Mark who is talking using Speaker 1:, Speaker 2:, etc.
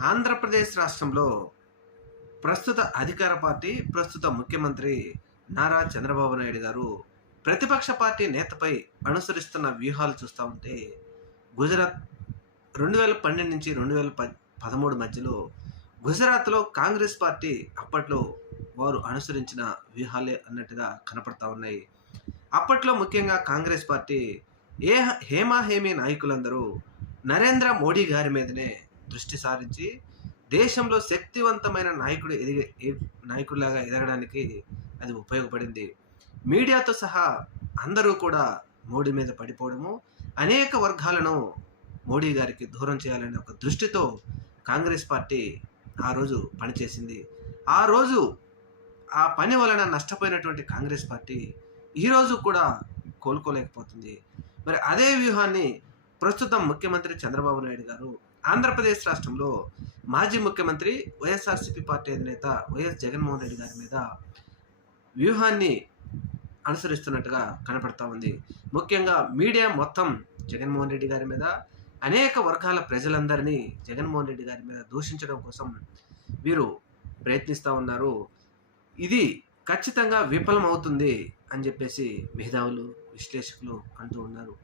Speaker 1: ఆంధ్రప్రదేశ్ రాష్ట్రంలో ప్రస్తుత అధికార పార్టీ ప్రస్తుత ముఖ్యమంత్రి నారా చంద్రబాబు నాయుడు గారు ప్రతిపక్ష పార్టీ నేతపై అనుసరిస్తున్న వ్యూహాలు చూస్తూ ఉంటే గుజరాత్ రెండు వేల పన్నెండు నుంచి రెండు వేల ప పదమూడు మధ్యలో గుజరాత్లో కాంగ్రెస్ పార్టీ అప్పట్లో వారు అనుసరించిన వ్యూహాలే అన్నట్టుగా కనపడతా ఉన్నాయి. అప్పట్లో ముఖ్యంగా కాంగ్రెస్ పార్టీ ఏ హేమా హేమీ నాయకులందరూ నరేంద్ర మోడీ గారి మీదనే దృష్టి సారించి దేశంలో శక్తివంతమైన నాయకుడు ఎదిగే నాయకుడిలాగా ఎదగడానికి అది ఉపయోగపడింది. మీడియాతో సహా అందరూ కూడా మోడీ మీద పడిపోవడము అనేక వర్గాలను మోడీ గారికి దూరం చేయాలనే ఒక దృష్టితో కాంగ్రెస్ పార్టీ ఆ రోజు పనిచేసింది. ఆ రోజు ఆ పని వలన నష్టపోయినటువంటి కాంగ్రెస్ పార్టీ ఈరోజు కూడా కోలుకోలేకపోతుంది. మరి అదే వ్యూహాన్ని ప్రస్తుతం ముఖ్యమంత్రి చంద్రబాబు నాయుడు గారు ఆంధ్రప్రదేశ్ రాష్ట్రంలో మాజీ ముఖ్యమంత్రి వైఎస్ఆర్సీపీ పార్టీ అధినేత వైఎస్ జగన్మోహన్ రెడ్డి గారి మీద వ్యూహాన్ని అనుసరిస్తున్నట్టుగా కనపడతా ఉంది. ముఖ్యంగా మీడియా మొత్తం జగన్మోహన్ రెడ్డి గారి మీద అనేక వర్గాల ప్రజలందరినీ జగన్మోహన్ రెడ్డి గారి మీద దూషించడం కోసం వీరు ప్రయత్నిస్తూ ఉన్నారు. ఇది ఖచ్చితంగా విఫలం అవుతుంది అని చెప్పేసి మేధావులు విశ్లేషకులు అంటూ ఉన్నారు.